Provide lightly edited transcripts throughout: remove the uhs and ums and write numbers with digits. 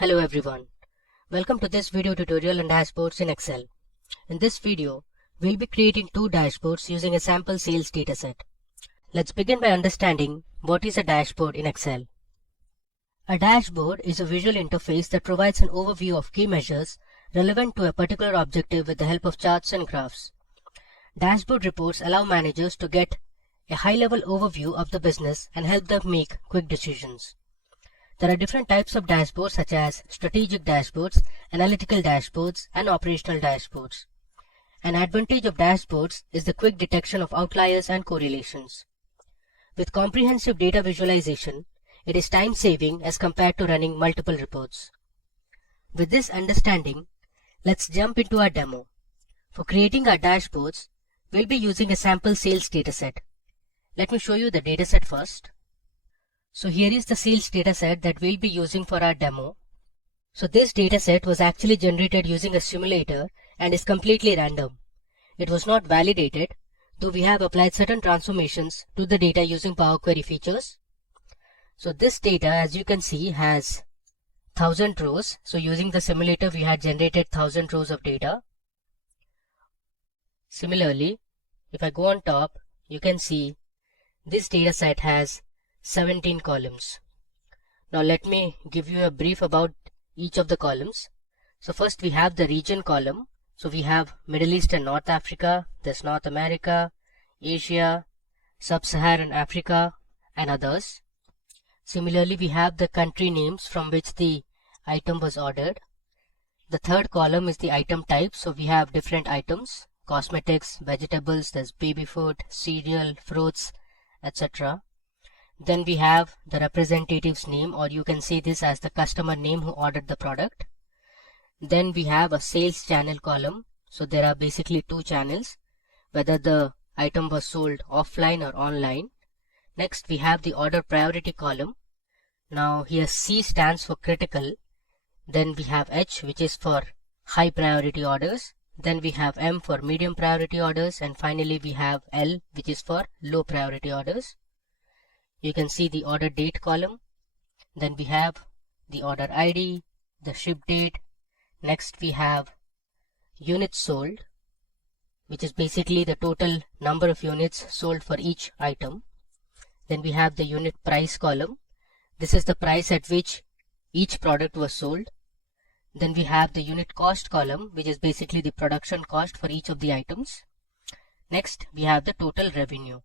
Hello everyone. Welcome to this video tutorial on dashboards in Excel. In this video, we'll be creating two dashboards using a sample sales dataset. Let's begin by understanding what is a dashboard in Excel. A dashboard is a visual interface that provides an overview of key measures relevant to a particular objective with the help of charts and graphs. Dashboard reports allow managers to get a high-level overview of the business and help them make quick decisions. There are different types of dashboards such as strategic dashboards, analytical dashboards, and operational dashboards. An advantage of dashboards is the quick detection of outliers and correlations. With comprehensive data visualization, it is time-saving as compared to running multiple reports. With this understanding, let's jump into our demo. For creating our dashboards, we'll be using a sample sales dataset. Let me show you the dataset first. So here is the sales dataset that we'll be using for our demo. So this dataset was actually generated using a simulator and is completely random. It was not validated, though we have applied certain transformations to the data using Power Query features. So this data, as you can see, has 1000 rows. So using the simulator, we had generated 1000 rows of data. Similarly, if I go on top, you can see this dataset has 17 columns. Now let me give you a brief about each of the columns. So first we have the region column. So we have Middle East and North Africa, there's North America, Asia, Sub-Saharan Africa, and others. Similarly, we have the country names from which the item was ordered. The third column is the item type. So we have different items: cosmetics, vegetables, there's baby food, cereal, fruits, etc. Then we have the representative's name, or you can say this as the customer name who ordered the product. Then we have a sales channel column. So there are basically two channels, whether the item was sold offline or online. Next we have the order priority column. Now here C stands for critical. Then we have H, which is for high priority orders. Then we have M for medium priority orders, and finally we have L, which is for low priority orders. You can see the order date column. Then we have the order ID, the ship date. Next we have units sold, which is basically the total number of units sold for each item. Then we have the unit price column. This is the price at which each product was sold. Then we have the unit cost column, which is basically the production cost for each of the items. Next we have the total revenue.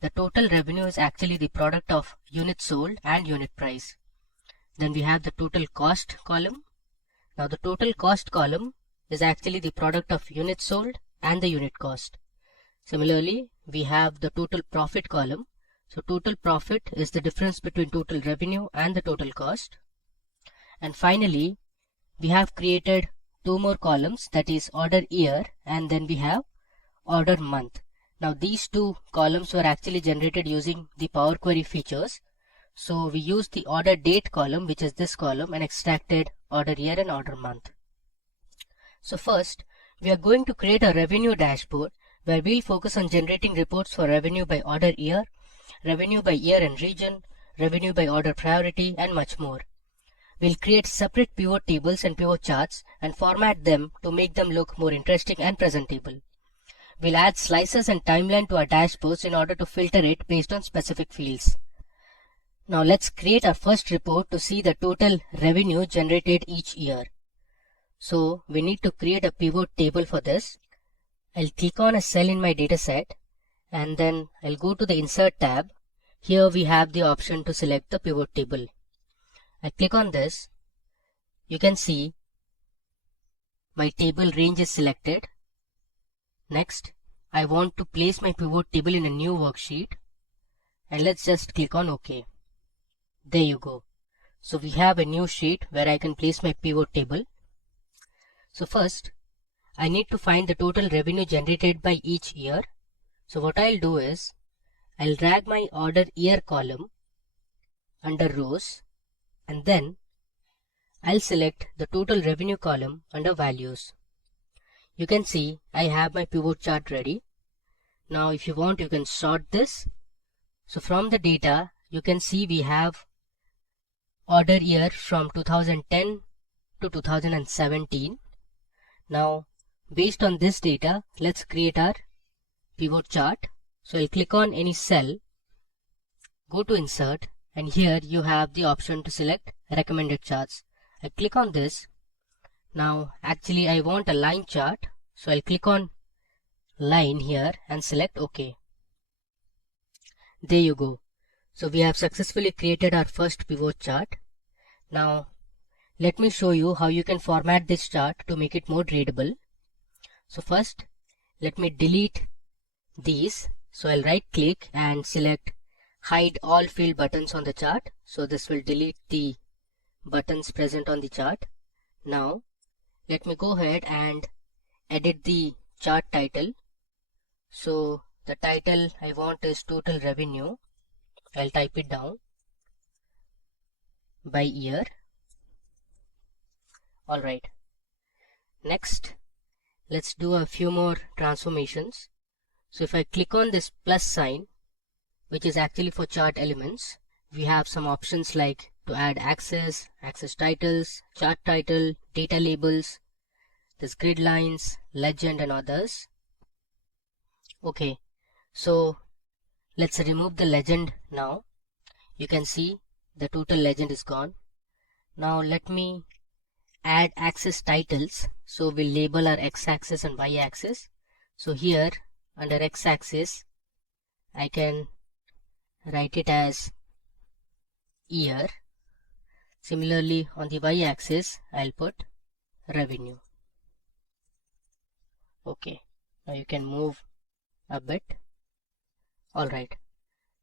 The total revenue is actually the product of units sold and unit price. Then we have the total cost column. Now the total cost column is actually the product of units sold and the unit cost. Similarly, we have the total profit column. So total profit is the difference between total revenue and the total cost. And finally, we have created two more columns, that is order year, and then we have order month. Now these two columns were actually generated using the Power Query features. So we used the order date column, which is this column, and extracted order year and order month. So first, we are going to create a revenue dashboard where we'll focus on generating reports for revenue by order year, revenue by year and region, revenue by order priority, and much more. We'll create separate pivot tables and pivot charts and format them to make them look more interesting and presentable. We'll add slices and timeline to our dashboards in order to filter it based on specific fields. Now let's create our first report to see the total revenue generated each year. So we need to create a pivot table for this. I'll click on a cell in my dataset and then I'll go to the Insert tab. Here we have the option to select the pivot table. I click on this. You can see my table range is selected. Next, I want to place my pivot table in a new worksheet, and let's just click on OK. There you go. So we have a new sheet where I can place my pivot table. So first, I need to find the total revenue generated by each year. So what I'll do is, I'll drag my order year column under rows, and then I'll select the total revenue column under values. You can see I have my pivot chart ready. Now if you want, you can sort this. So from the data, you can see we have order year from 2010 to 2017. Now, based on this data, let's create our pivot chart. So I'll click on any cell, go to insert, and here you have the option to select recommended charts. I click on this. Now actually I want a line chart, so I'll click on line here and select OK. There you go. So we have successfully created our first pivot chart. Now let me show you how you can format this chart to make it more readable. So first let me delete these. So I'll right click and select hide all field buttons on the chart. So this will delete the buttons present on the chart. Now let me go ahead and edit the chart title. So the title I want is total revenue. I'll type it down by year. Alright. Next, let's do a few more transformations. So if I click on this plus sign, which is actually for chart elements, we have some options like to add axis, axis titles, chart title, data labels, this grid lines, legend and others. Okay, so let's remove the legend now. You can see the total legend is gone. Now let me add axis titles. So we'll label our x-axis and y-axis. So here under x-axis I can write it as year. Similarly on the y-axis I'll put revenue. Okay, now you can move a bit. Alright,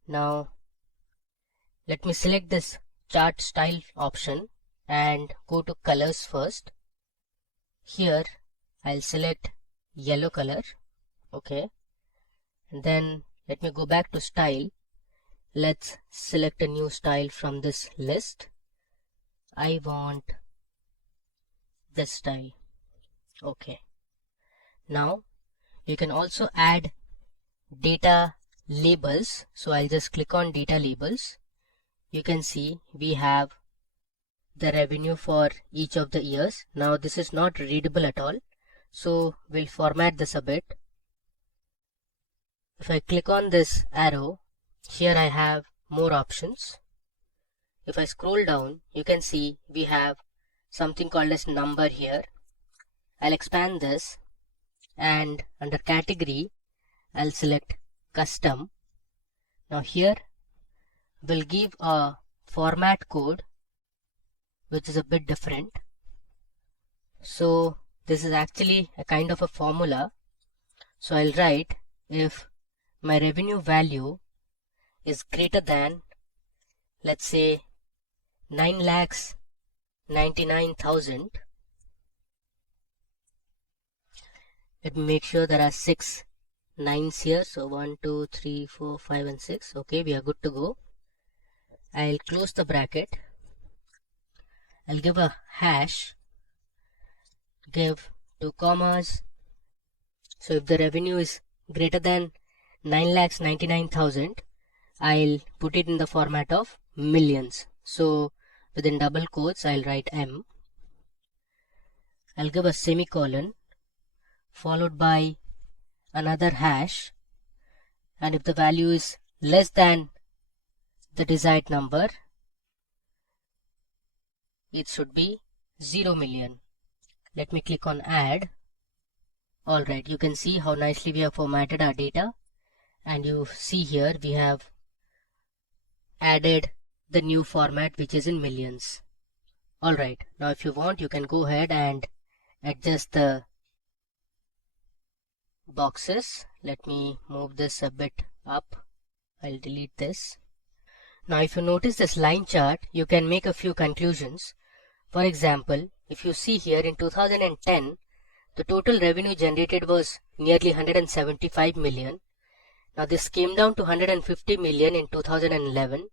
now let me select this chart style option and go to colors first. Here I'll select yellow color. Okay, and then let me go back to style. Let's select a new style from this list. I want this style. Okay, now you can also add data labels. So I'll just click on data labels. You can see we have the revenue for each of the years. Now this is not readable at all, so we'll format this a bit. If I click on this arrow, here I have more options. If I scroll down, you can see we have something called as number here. I'll expand this and under category I'll select custom. Now here we'll give a format code which is a bit different. So this is actually a kind of a formula. So I'll write if my revenue value is greater than, let's say, 9,99,000. Let me make sure there are 6 nines here. So 1, 2, 3, 4, 5 and 6. Okay, we are good to go. I'll close the bracket. I'll give a hash, give 2 commas. So if the revenue is greater than 9,99,000, I'll put it in the format of millions. So within double quotes I'll write M. I'll give a semicolon followed by another hash, and if the value is less than the desired number, it should be 0 million. Let me click on add. Alright, you can see how nicely we have formatted our data, and you see here we have added the new format which is in millions. Alright, now if you want you can go ahead and adjust the boxes. Let me move this a bit up. I'll delete this. Now if you notice this line chart, you can make a few conclusions. For example, if you see here in 2010, the total revenue generated was nearly 175 million. Now this came down to 150 million in 2011.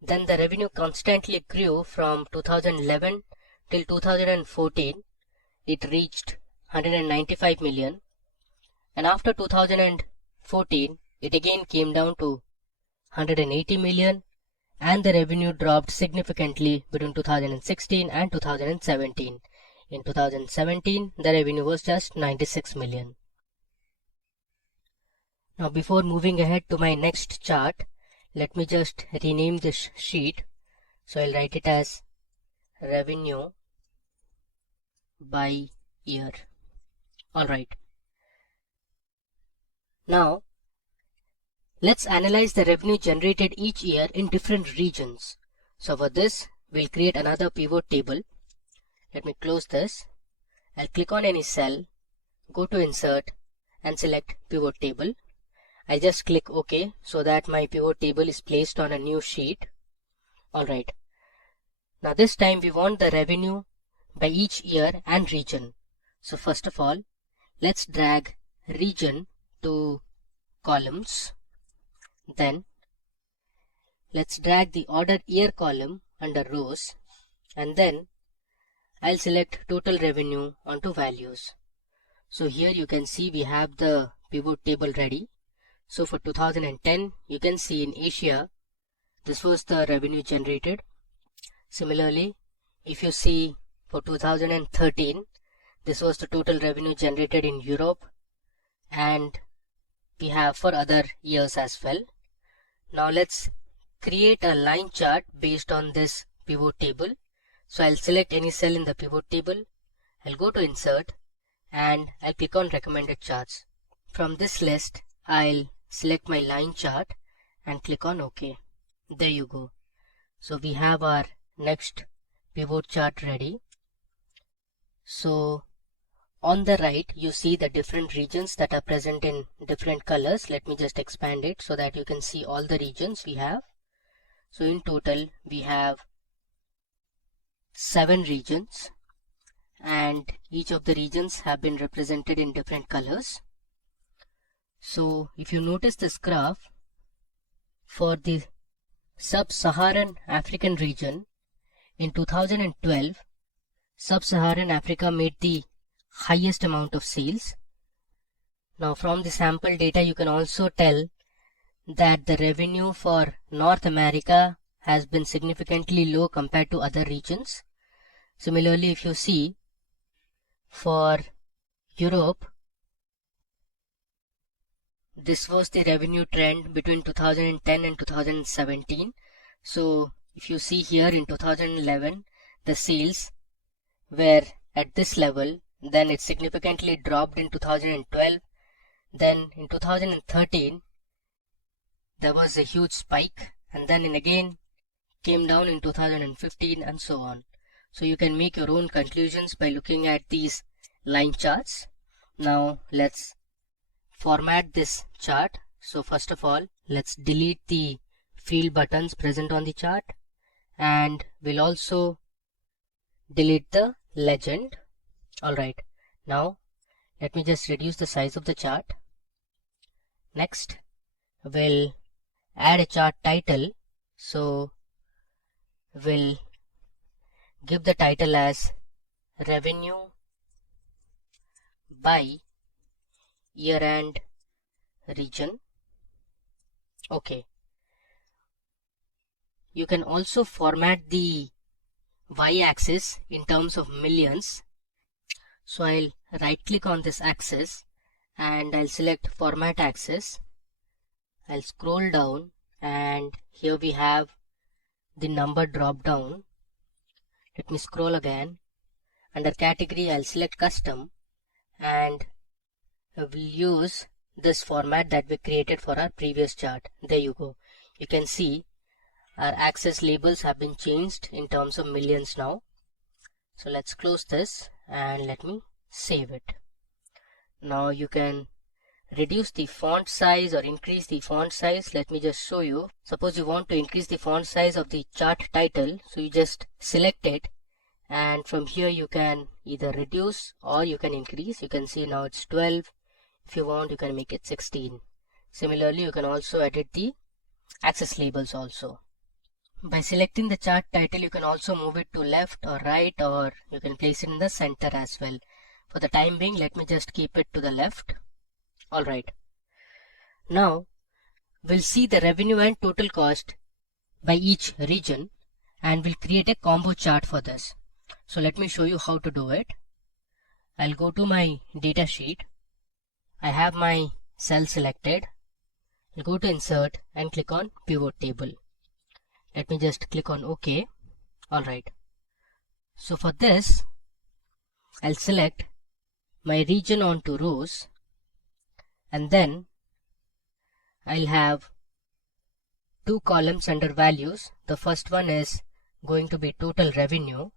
Then the revenue constantly grew from 2011 till 2014. It reached 195 million. And after 2014, it again came down to 180 million. and the revenue dropped significantly between 2016 and 2017. In 2017, the revenue was just 96 million. Now before moving ahead to my next chart, let me just rename this sheet. So I'll write it as revenue by year. Alright. Now let's analyze the revenue generated each year in different regions. So for this, we'll create another pivot table. Let me close this. I'll click on any cell, go to insert and select pivot table. I'll just click OK so that my pivot table is placed on a new sheet. Alright. Now this time we want the revenue by each year and region. So first of all, let's drag region to columns. Then let's drag the order year column under rows, and then I'll select total revenue onto values. So here you can see we have the pivot table ready. So for 2010, you can see in Asia, this was the revenue generated. Similarly, if you see for 2013, this was the total revenue generated in Europe, and we have for other years as well. Now let's create a line chart based on this pivot table. So I'll select any cell in the pivot table. I'll go to insert and I'll click on recommended charts. From this list, I'll select my line chart and click on OK. There you go. So we have our next pivot chart ready. So on the right, you see the different regions that are present in different colors. Let me just expand it so that you can see all the regions we have. So in total, we have 7 regions, and each of the regions have been represented in different colors. So if you notice this graph, for the Sub-Saharan African region, in 2012, Sub-Saharan Africa made the highest amount of sales. Now from the sample data, you can also tell that the revenue for North America has been significantly low compared to other regions. Similarly, if you see for Europe, this was the revenue trend between 2010 and 2017. So if you see here in 2011, the sales were at this level. Then it significantly dropped in 2012. Then in 2013, there was a huge spike, and then again came down in 2015 and so on. So you can make your own conclusions by looking at these line charts. Now let's format this chart. So first of all, let's delete the field buttons present on the chart, and we'll also delete the legend. Alright, now let me just reduce the size of the chart. Next, we'll add a chart title. So we'll give the title as revenue by year and region. Okay. You can also format the y-axis in terms of millions. So I'll right click on this axis and I'll select format axis. I'll scroll down and here we have the number drop down. Let me scroll again. Under category, I'll select custom and we'll use this format that we created for our previous chart. There you go. You can see our axis labels have been changed in terms of millions now. So let's close this and let me save it. Now you can reduce the font size or increase the font size. Let me just show you. Suppose you want to increase the font size of the chart title. So you just select it, and from here you can either reduce or you can increase. You can see now it's 12. If you want, you can make it 16. Similarly, you can also edit the axis labels also. By selecting the chart title, you can also move it to left or right, or you can place it in the center as well. For the time being, let me just keep it to the left. Alright. Now, we'll see the revenue and total cost by each region, and we'll create a combo chart for this. So let me show you how to do it. I'll go to my data sheet. I have my cell selected. I'll go to insert and click on pivot table. Let me just click on OK. Alright. So for this, I'll select my region onto rows, and then I'll have two columns under values. The first one is going to be total revenue,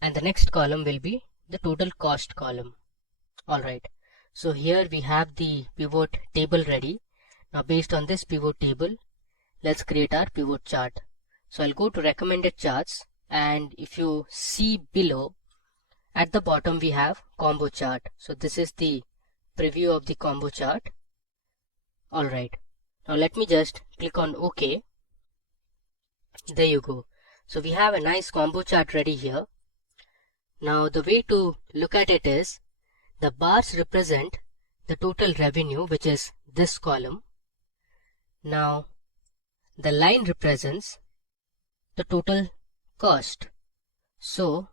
and the next column will be the total cost column. Alright, so here we have the pivot table ready. Now based on this pivot table, let's create our pivot chart. So I'll go to recommended charts, and if you see below, at the bottom we have combo chart. So this is the preview of the combo chart. Alright, now let me just click on OK. There you go. So we have a nice combo chart ready here. Now the way to look at it is, the bars represent the total revenue, which is this column. Now the line represents the total cost. So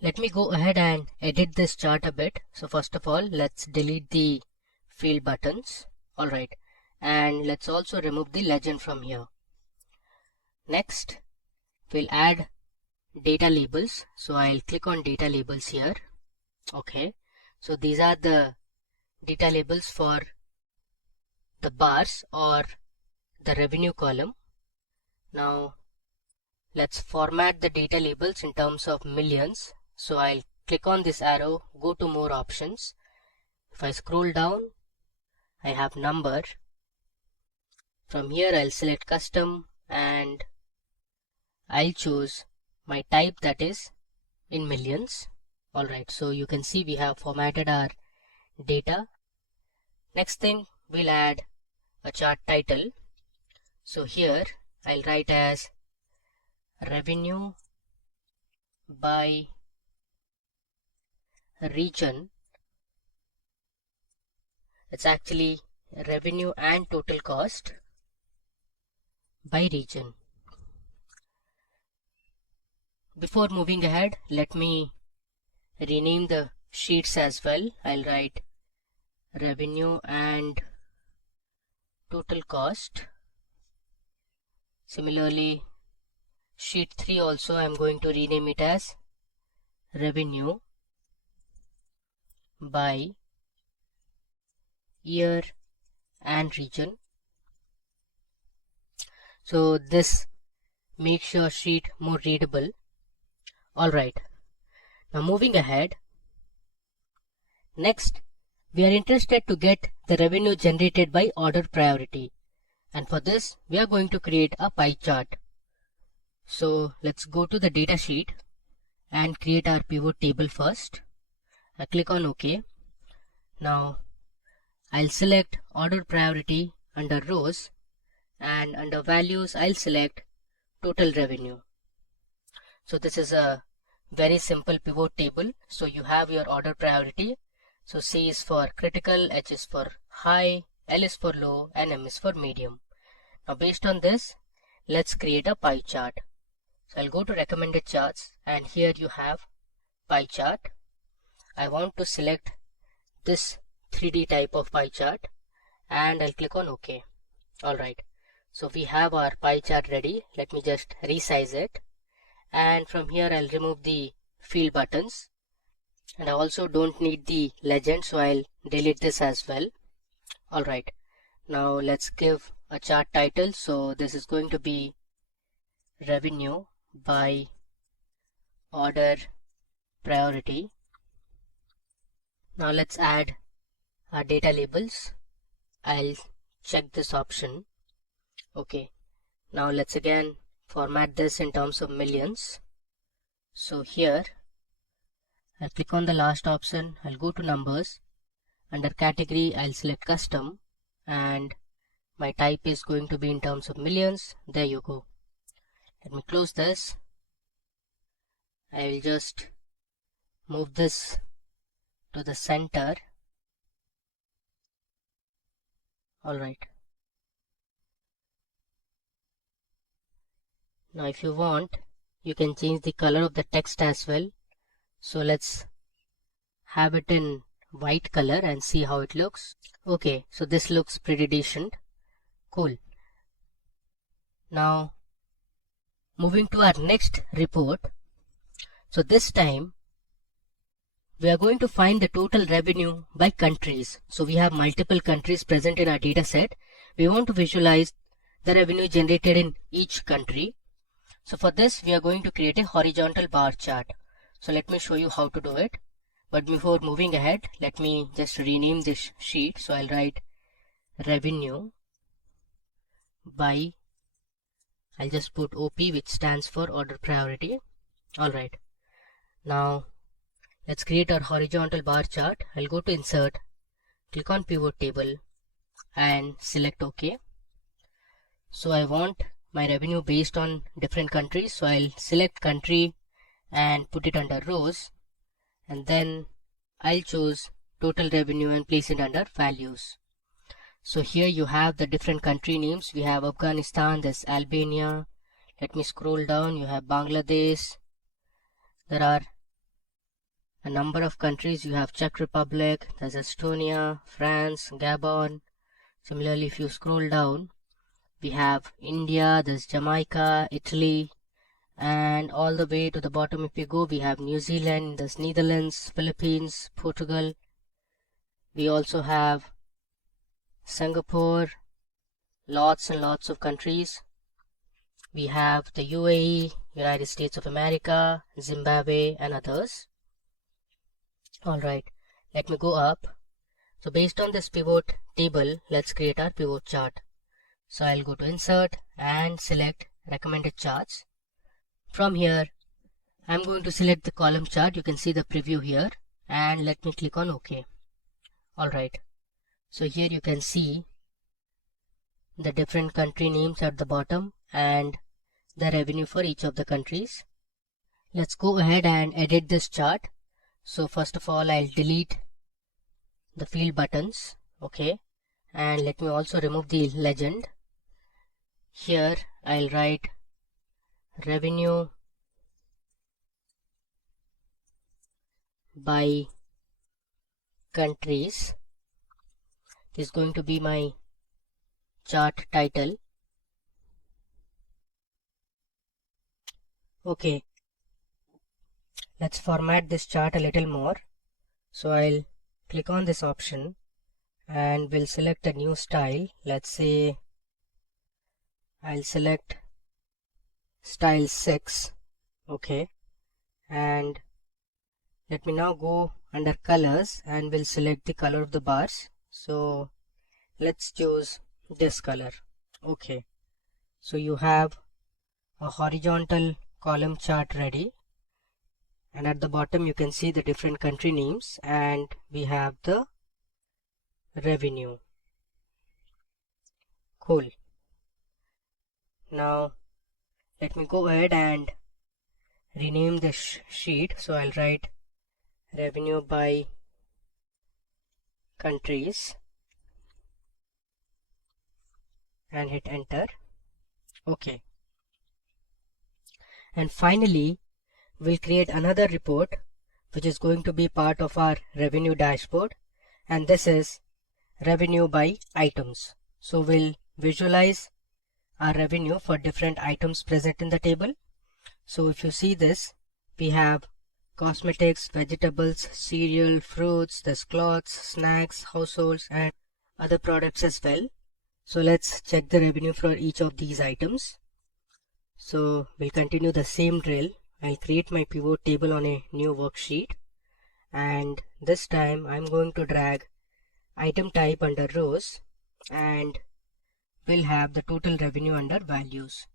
let me go ahead and edit this chart a bit. So first of all, let's delete the field buttons. Alright, and let's also remove the legend from here. Next, we'll add data labels. So I'll click on data labels here. Okay, so these are the data labels for the bars or the revenue column. Now let's format the data labels in terms of millions. So I'll click on this arrow, go to more options. If I scroll down, I have number. From here I'll select custom, and I'll choose my type, that is in millions. Alright, so you can see we have formatted our data. Next thing, we'll add a chart title. So here I'll write as revenue by region. It's actually revenue and total cost by region. Before moving ahead, let me rename the sheets as well. I'll write revenue and total cost. Similarly, sheet 3 also I'm going to rename it as revenue by year and region. So this makes your sheet more readable. Alright, now moving ahead. Next, we are interested to get the revenue generated by order priority, and for this we are going to create a pie chart. So let's go to the data sheet and create our pivot table first. I click on OK. Now I'll select order priority under rows, and under values I'll select total revenue. So this is a very simple pivot table. So you have your order priority. So C is for critical, H is for high, L is for low, and M is for medium. Now based on this, let's create a pie chart. So I'll go to recommended charts, and here you have pie chart. I want to select this 3D type of pie chart, and I'll click on OK. Alright, so we have our pie chart ready. Let me just resize it, and from here I'll remove the field buttons, and I also don't need the legend, so I'll delete this as well. Alright, now let's give a chart title. So this is going to be revenue by order priority. Now let's add our data labels. I'll check this option. Okay, now let's again format this in terms of millions. So here I'll click on the last option. I'll go to numbers. Under category I'll select custom, and my type is going to be in terms of millions. There you go. Let me close this. I will just move this to the center. Alright. Now if you want, you can change the color of the text as well. So let's have it in white color and see how it looks. Okay, so this looks pretty decent. Cool. Now moving to our next report. So this time we are going to find the total revenue by countries. So we have multiple countries present in our data set. We want to visualize the revenue generated in each country. So for this, we are going to create a horizontal bar chart. So let me show you how to do it. But before moving ahead, let me just rename this sheet. So I'll write revenue by, I'll just put OP, which stands for order priority. Alright. Now let's create our horizontal bar chart. I'll go to insert, click on pivot table and select OK. So I want my revenue based on different countries. So I'll select country and put it under rows, and then I'll choose total revenue and place it under values. So here you have the different country names. We have Afghanistan, there's Albania. Let me scroll down. You have Bangladesh. There are a number of countries. You have Czech Republic, there's Estonia, France, Gabon. Similarly, if you scroll down, we have India, there's Jamaica, Italy, and all the way to the bottom if you go, we have New Zealand, there's Netherlands, Philippines, Portugal. We also have Singapore, lots and lots of countries. We have the UAE, United States of America, Zimbabwe, and others. Alright, let me go up. So based on this pivot table, let's create our pivot chart. So I'll go to insert and select recommended charts. From here, I'm going to select the column chart. You can see the preview here, and let me click on OK. Alright, so here you can see the different country names at the bottom and the revenue for each of the countries. Let's go ahead and edit this chart. So first of all, I'll delete the field buttons. Okay, and let me also remove the legend. Here I'll write revenue by countries. This is going to be my chart title. Okay, let's format this chart a little more. So I'll click on this option and we'll select a new style. Let's say I'll select style 6. Okay, and let me now go under colors and we'll select the color of the bars. So let's choose this color. Okay, so you have a horizontal column chart ready, and at the bottom you can see the different country names and we have the revenue. Cool. Now let me go ahead and rename this sheet. So I'll write revenue by countries and hit enter. Okay, and finally we'll create another report which is going to be part of our revenue dashboard, and this is revenue by items. So we'll visualize our revenue for different items present in the table. So if you see this, we have cosmetics, vegetables, cereal, fruits, there's clothes, snacks, households, and other products as well. So let's check the revenue for each of these items. So we'll continue the same drill. I'll create my pivot table on a new worksheet, and this time I'm going to drag item type under rows and we'll have the total revenue under values.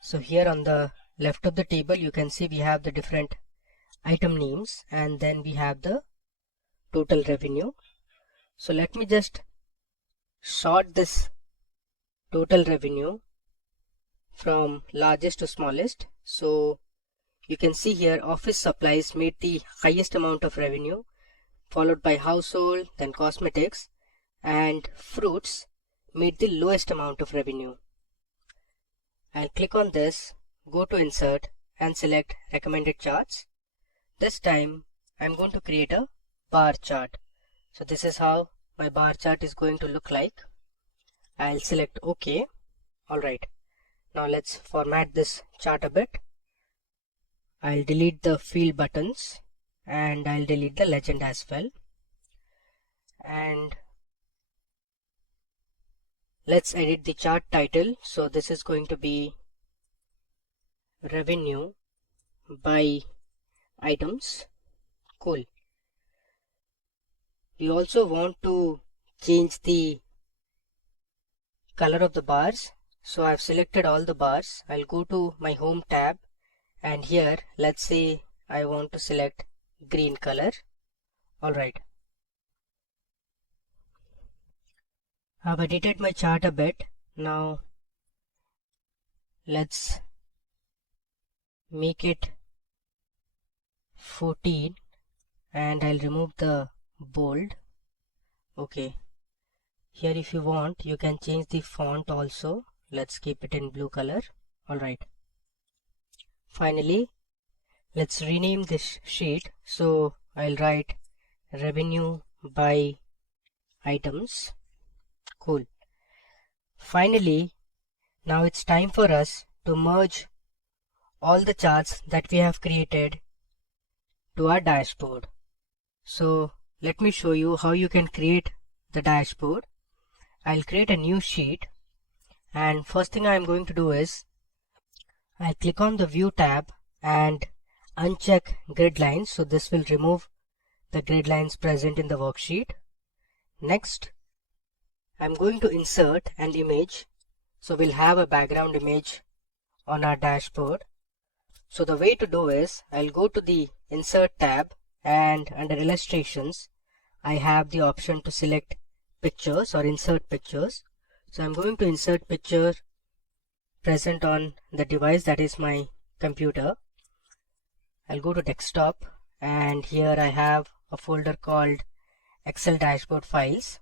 So here on the left of the table you can see we have the different item names and then we have the total revenue. So let me just sort this total revenue from largest to smallest. So you can see here office supplies made the highest amount of revenue, followed by household, then cosmetics, and fruits made the lowest amount of revenue. I'll click on this go to insert and select recommended charts. This time I'm going to create a bar chart. So this is how my bar chart is going to look like. I'll select OK. Alright, now let's format this chart a bit. I'll delete the field buttons and I'll delete the legend as well. And let's edit the chart title. So this is going to be revenue by items. Cool. We also want to change the color of the bars. So I've selected all the bars. I'll go to my home tab and here let's say I want to select green color. Alright. I've edited my chart a bit. Now let's make it 14 and I'll remove the bold. Okay. Here if you want you can change the font also. Let's keep it in blue color. Alright. Finally, let's rename this sheet. So I'll write revenue by items. Cool. Finally, now it's time for us to merge all the charts that we have created to our dashboard. So let me show you how you can create the dashboard. I'll create a new sheet, and first thing I'm going to do is I'll click on the View tab and uncheck grid lines. So this will remove the grid lines present in the worksheet. Next, I'm going to insert an image. So we'll have a background image on our dashboard. So the way to do is I'll go to the Insert tab and under Illustrations, I have the option to select pictures or insert pictures. So I'm going to insert picture present on the device, that is my computer. I'll go to desktop and here I have a folder called Excel dashboard files,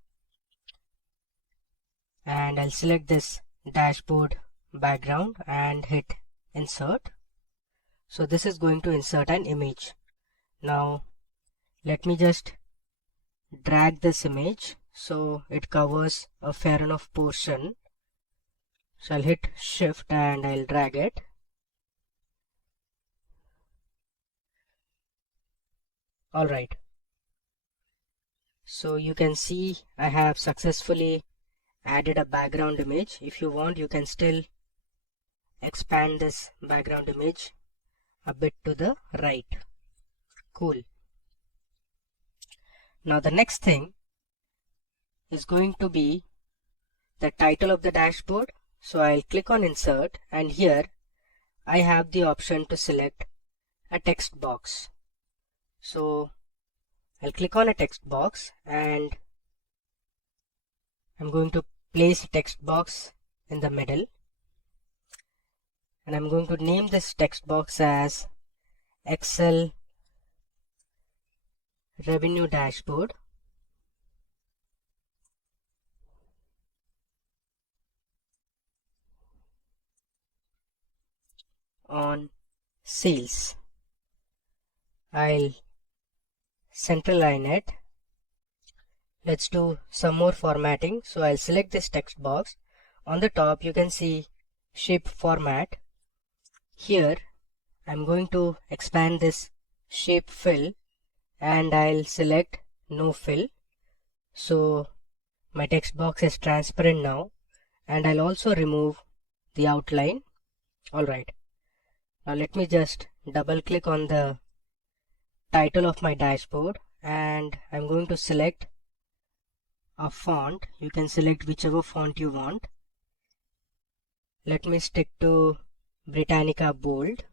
and I'll select this dashboard background and hit insert. So this is going to insert an image. Now let me just drag this image so it covers a fair enough portion. So I'll hit shift and I'll drag it. Alright. So you can see I have successfully added a background image. If you want, you can still expand this background image a bit to the right. Cool. Now the next thing is going to be the title of the dashboard. So I'll click on insert and here I have the option to select a text box. So I'll click on a text box and I'm going to place a text box in the middle, and I'm going to name this text box as Excel Revenue Dashboard. On sales. I'll centerline it. Let's do some more formatting. So I'll select this text box. On the top you can see shape format. Here I'm going to expand this shape fill and I'll select no fill. So my text box is transparent now, and I'll also remove the outline. Alright. Now let me just double click on the title of my dashboard and I'm going to select a font. You can select whichever font you want. Let me stick to Britannica Bold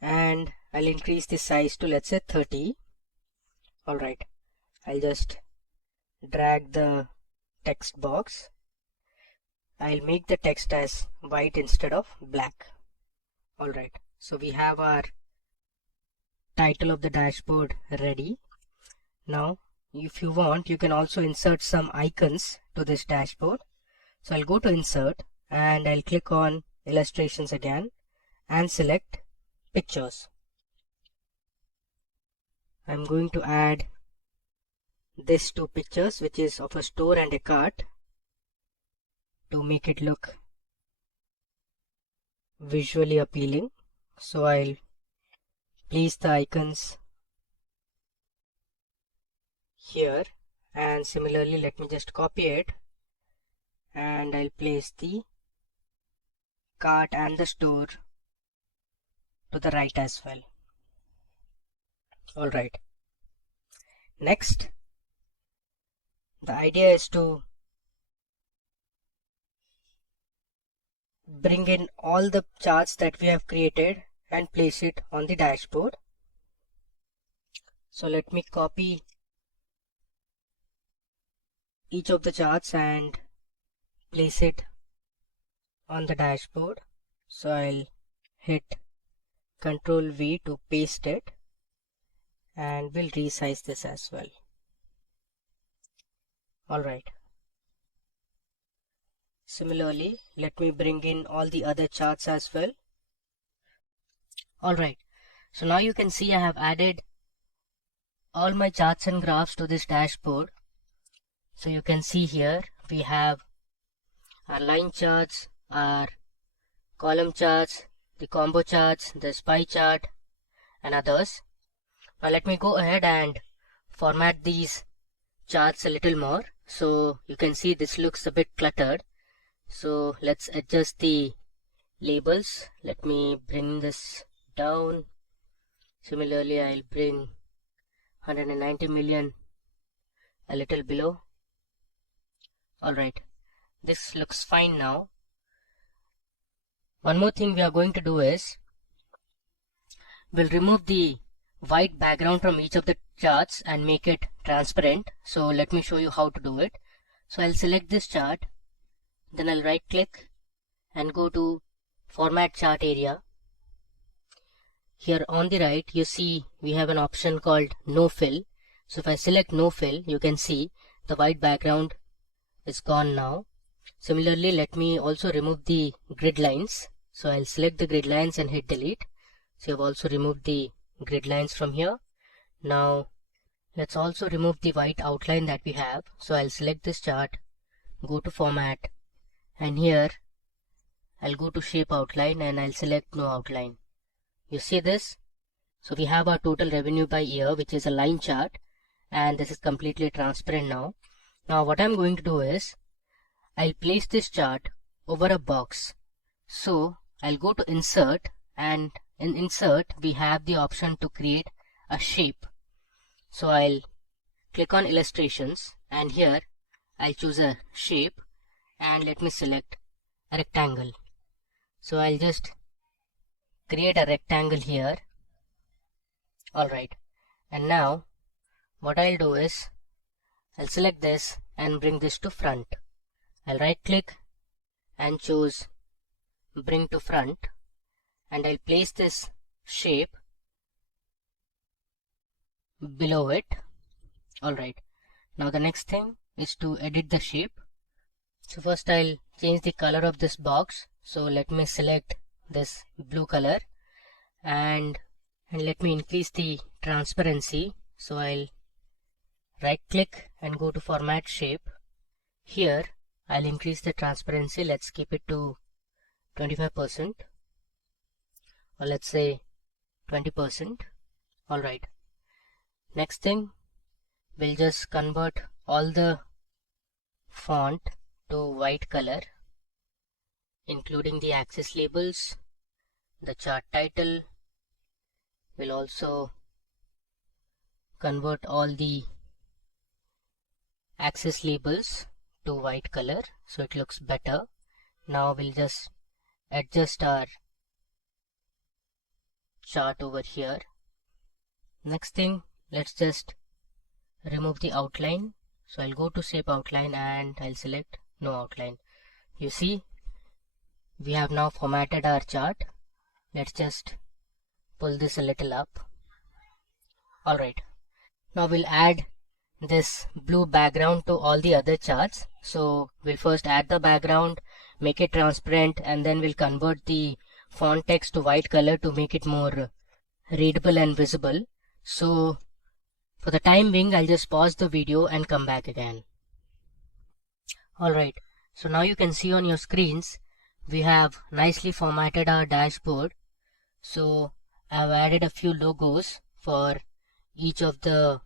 and I'll increase the size to, let's say, 30. Alright, I'll just drag the text box. I'll make the text as white instead of black. Alright, so we have our title of the dashboard ready. Now if you want, you can also insert some icons to this dashboard. So I'll go to insert and I'll click on illustrations again and select pictures. I'm going to add these two pictures, which is of a store and a cart, to make it look visually appealing. So I'll place the icons here, and similarly let me just copy it and I'll place the cart and the store to the right as well. Alright, next the idea is to bring in all the charts that we have created and place it on the dashboard. So let me copy each of the charts and place it on the dashboard. So I'll hit Ctrl V to paste it, and we'll resize this as well. Alright. Similarly, let me bring in all the other charts as well. Alright, so now you can see I have added all my charts and graphs to this dashboard. So you can see here we have our line charts, our column charts, the combo charts, the pie chart, and others. Now let me go ahead and format these charts a little more. So you can see this looks a bit cluttered. So let's adjust the labels. Let me bring this down. Similarly, I'll bring 190 million a little below. Alright, this looks fine now. One more thing we are going to do is we'll remove the white background from each of the charts and make it transparent. So let me show you how to do it. So I'll select this chart, then I'll right click and go to Format Chart area. Here on the right you see we have an option called No Fill. So if I select No Fill, you can see the white background is gone now. Similarly, let me also remove the grid lines. So I'll select the grid lines and hit delete. So I've also removed the grid lines from here. Now let's also remove the white outline that we have. So I'll select this chart, go to Format, and here I'll go to Shape Outline and I'll select No Outline. You see this? So we have our total revenue by year, which is a line chart, and this is completely transparent now. Now what I'm going to do is I'll place this chart over a box. So I'll go to Insert, and in Insert we have the option to create a shape. So I'll click on Illustrations, and here I'll choose a shape, and let me select a rectangle. So I'll just create a rectangle here. Alright, and now what I'll do is I'll select this and bring this to front. I'll right click and choose Bring to Front, and I'll place this shape below it. Alright, now the next thing is to edit the shape. So first I'll change the color of this box. So let me select this blue color, and let me increase the transparency. So I'll right click and go to Format Shape. Here I'll increase the transparency. Let's keep it to 25%, or let's say 20%. Alright, next thing, we'll just convert all the font to white color, including the axis labels, the chart title. We'll also convert all the axis labels to white color so it looks better. Now we'll just adjust our chart over here. Next thing, let's just remove the outline. So I'll go to Shape Outline and I'll select No Outline. You see, we have now formatted our chart. Let's just pull this a little up. Alright, now we'll add this blue background to all the other charts. So we'll first add the background, make it transparent, and then we'll convert the font text to white color to make it more readable and visible. So for the time being, I'll just pause the video and come back again. Alright, so now you can see on your screens, we have nicely formatted our dashboard. So I've added a few logos for each of the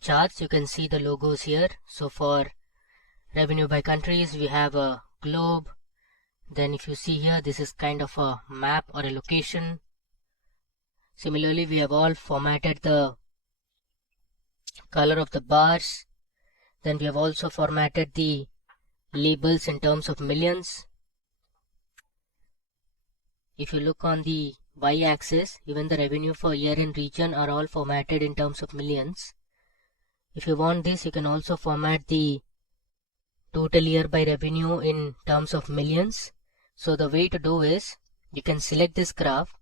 charts. You can see the logos here. So for revenue by countries, we have a globe. Then if you see here, this is kind of a map or a location. Similarly, we have all formatted the color of the bars. Then we have also formatted the labels in terms of millions. If you look on the y-axis, even the revenue for year and region are all formatted in terms of millions. If you want this, you can also format the total year by revenue in terms of millions. So the way to do is, you can select this graph,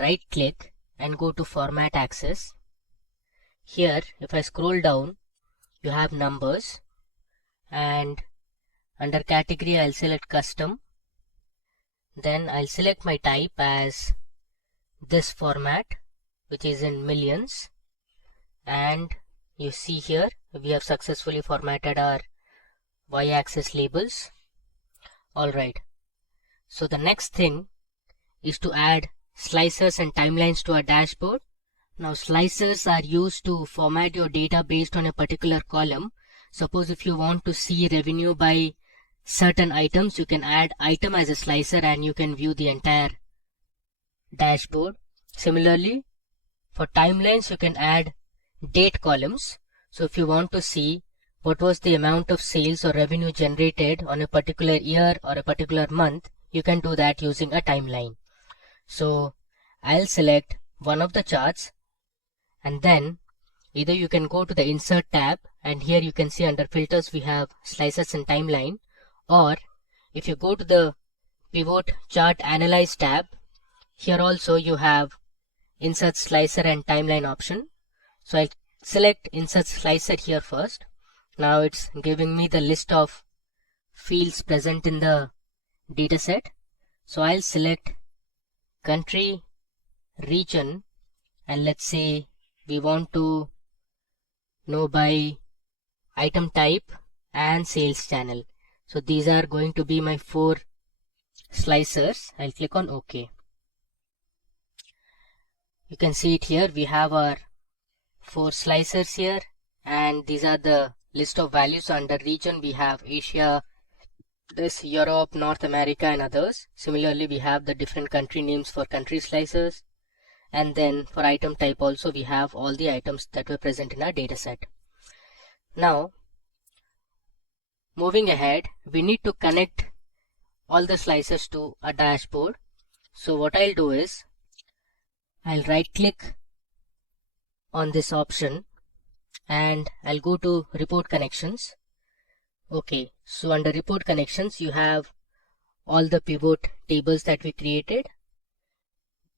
right click and go to format axis. Here, if I scroll down, you have numbers, and under category I'll select custom. Then I'll select my type as this format, which is in millions, and you see here we have successfully formatted our y-axis labels. Alright, so the next thing is to add slicers and timelines to our dashboard. Now slicers are used to format your data based on a particular column. Suppose if you want to see revenue by certain items, you can add item as a slicer and you can view the entire dashboard. Similarly, for timelines, you can add date columns. So if you want to see what was the amount of sales or revenue generated on a particular year or a particular month, you can do that using a timeline. So I'll select one of the charts, and then either you can go to the insert tab, and here you can see under filters we have slices and timeline, or if you go to the pivot chart analyze tab, here also you have insert slicer and timeline option. So I'll select insert slicer here first. Now it's giving me the list of fields present in the dataset. So I'll select country, region, and let's say we want to know by item type and sales channel. So these are going to be my 4 slicers. I'll click on OK. You can see it here. We have our 4 slicers here, and these are the list of values. Under region we have Asia, this Europe, North America and others. Similarly, we have the different country names for country slicers, and then for item type also we have all the items that were present in our dataset. Now moving ahead, we need to connect all the slicers to a dashboard. So what I'll do is, I'll right click on this option and I'll go to report connections. Okay, so under report connections you have all the pivot tables that we created.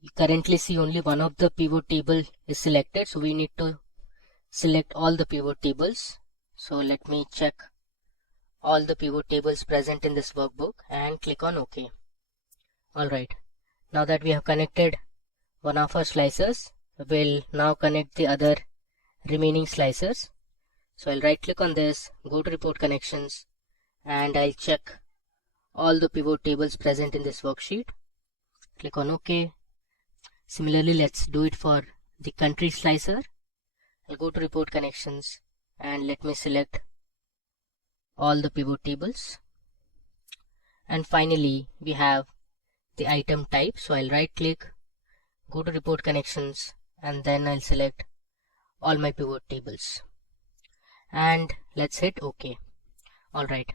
You currently see only one of the pivot table is selected, so we need to select all the pivot tables. So let me check all the pivot tables present in this workbook and click on OK. Alright, now that we have connected one of our slicers, we'll now connect the other remaining slicers. So I'll right click on this, go to report connections, and I'll check all the pivot tables present in this worksheet. Click on OK. Similarly, let's do it for the country slicer. I'll go to report connections and let me select all the pivot tables. And finally, we have the item type. So I'll right click, go to report connections, and then I'll select all my pivot tables. And let's hit OK. Alright,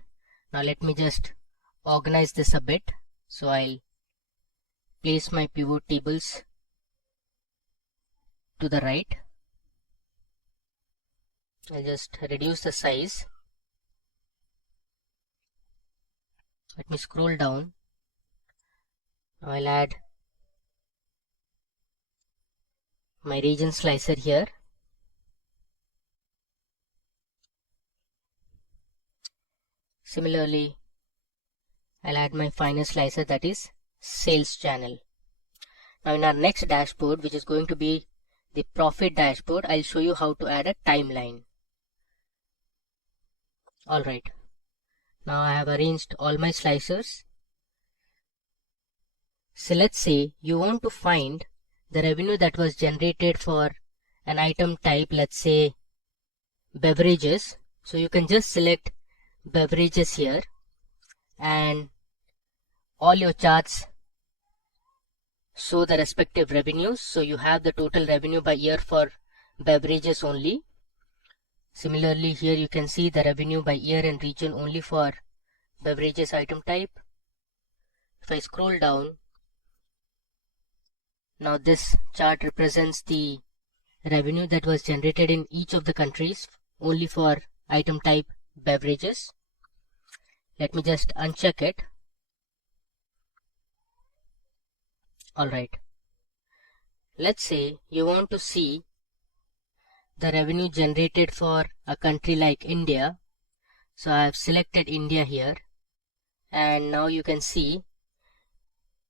now let me just organize this a bit. So I'll place my pivot tables to the right. I'll just reduce the size. Let me scroll down. Now I'll add my region slicer here. Similarly, I'll add my final slicer, that is sales channel. Now in our next dashboard, which is going to be the profit dashboard, I'll show you how to add a timeline. Alright, now I have arranged all my slicers. So let's say you want to find the revenue that was generated for an item type, let's say beverages. So you can just select beverages here, and all your charts show the respective revenues. So you have the total revenue by year for beverages only. Similarly, here you can see the revenue by year and region only for beverages item type. If I scroll down, now this chart represents the revenue that was generated in each of the countries only for item type beverages. Let me just uncheck it. Alright, let's say you want to see the revenue generated for a country like India. So I have selected India here, and now you can see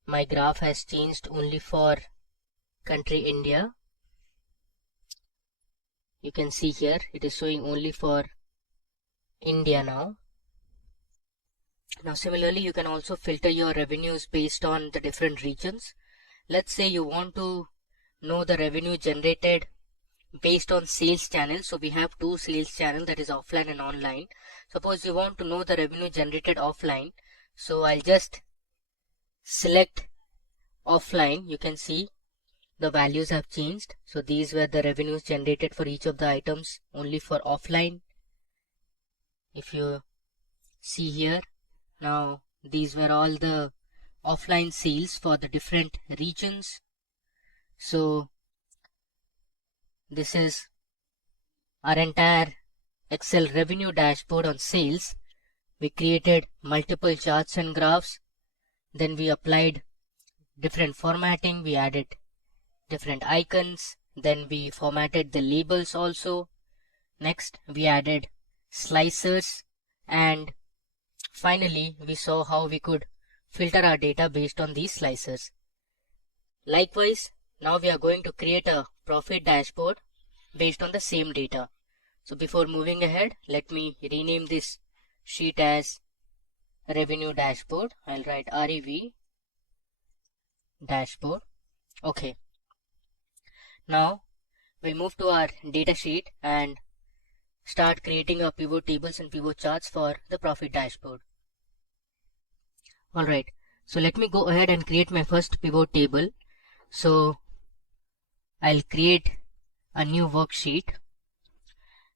my graph has changed only for country India. You can see here it is showing only for India now. Now similarly, you can also filter your revenues based on the different regions. Let's say you want to know the revenue generated based on sales channels. So we have two sales channels, that is offline and online. Suppose you want to know the revenue generated offline. So I'll just select offline. You can see the values have changed. So these were the revenues generated for each of the items only for offline. If you see here, now these were all the offline sales for the different regions. So this is our entire Excel revenue dashboard on sales. We created multiple charts and graphs. Then we applied different formatting. We added different icons. Then we formatted the labels also. Next, we added slicers, and finally we saw how we could filter our data based on these slicers. Likewise, now we are going to create a profit dashboard based on the same data. So before moving ahead, let me rename this sheet as revenue dashboard. I'll write REV dashboard. Okay. Now we'll move to our data sheet and start creating our pivot tables and pivot charts for the profit dashboard. Alright, so let me go ahead and create my first pivot table. So I'll create a new worksheet.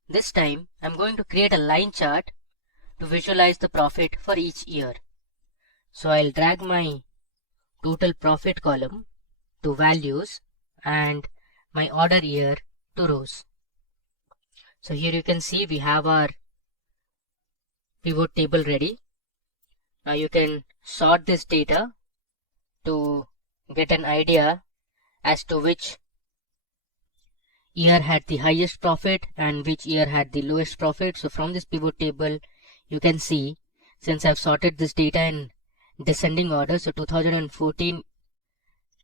This time I'm going to create a line chart to visualize the profit for each year. So I'll drag my total profit column to values and my order year to rows. So here you can see we have our pivot table ready. Now you can sort this data to get an idea as to which year had the highest profit and which year had the lowest profit. So from this pivot table you can see, since I've sorted this data in descending order, so 2014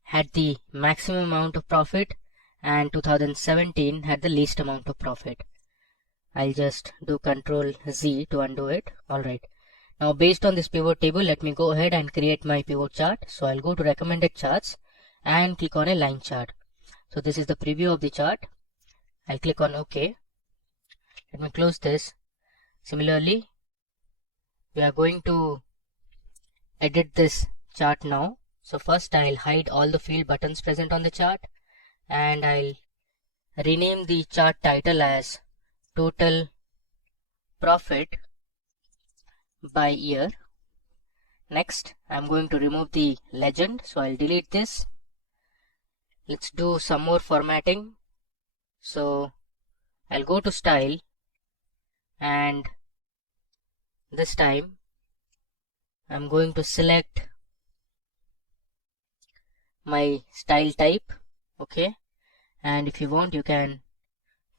had the maximum amount of profit and 2017 had the least amount of profit. I'll just do Ctrl Z to undo it. Alright. Now based on this pivot table, let me go ahead and create my pivot chart. So I'll go to recommended charts and click on a line chart. So this is the preview of the chart. I'll click on OK. Let me close this. Similarly, we are going to edit this chart now. So first I'll hide all the field buttons present on the chart, and I'll rename the chart title as total profit by year. Next, I'm going to remove the legend, so I'll delete this. Let's do some more formatting. So I'll go to style, and this time I'm going to select my style type. Okay, and if you want, you can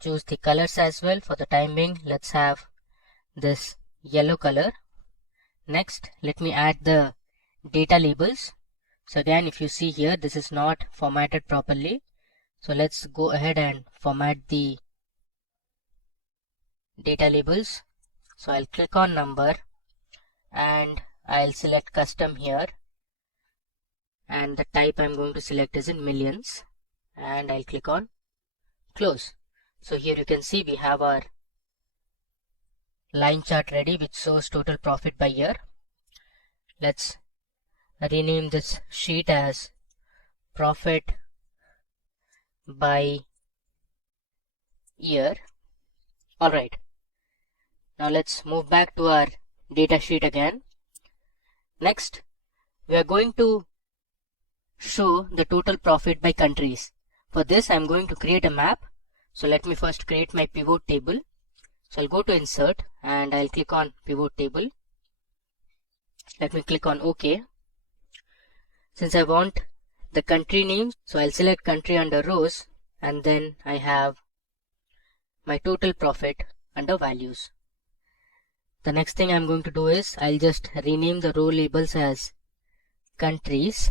choose the colors as well. For the time being, let's have this yellow color. Next, let me add the data labels. So again, if you see here, this is not formatted properly. So let's go ahead and format the data labels. So I'll click on number and I'll select custom here, and the type I'm going to select is in millions, and I'll click on close. So here you can see we have our line chart ready, which shows total profit by year. Let's rename this sheet as profit by year. Alright, now let's move back to our data sheet again. Next, we are going to show the total profit by countries. For this, I'm going to create a map. So let me first create my pivot table. So I'll go to insert and I'll click on pivot table. Let me click on OK. Since I want the country names, so I'll select country under rows, and then I have my total profit under values. The next thing I'm going to do is I'll just rename the row labels as countries,